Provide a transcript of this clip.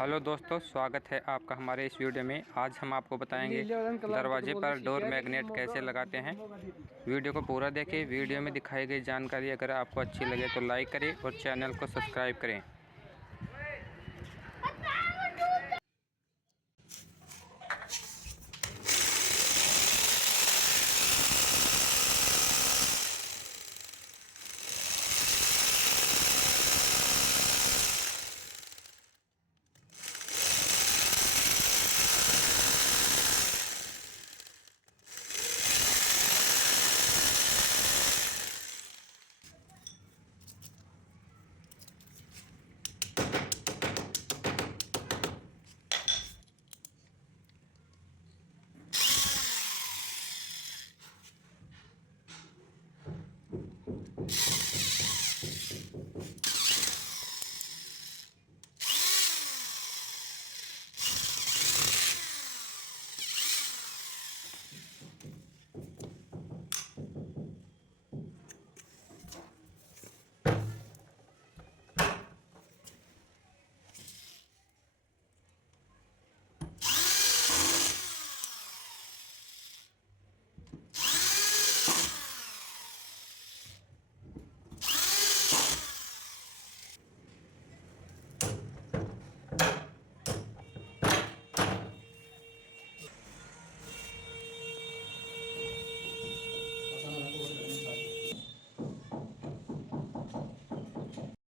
हेलो दोस्तों, स्वागत है आपका हमारे इस वीडियो में। आज हम आपको बताएंगे दरवाजे पर डोर मैग्नेट कैसे लगाते हैं। वीडियो को पूरा देखें। वीडियो में दिखाई गई जानकारी अगर आपको अच्छी लगे तो लाइक करें और चैनल को सब्सक्राइब करें।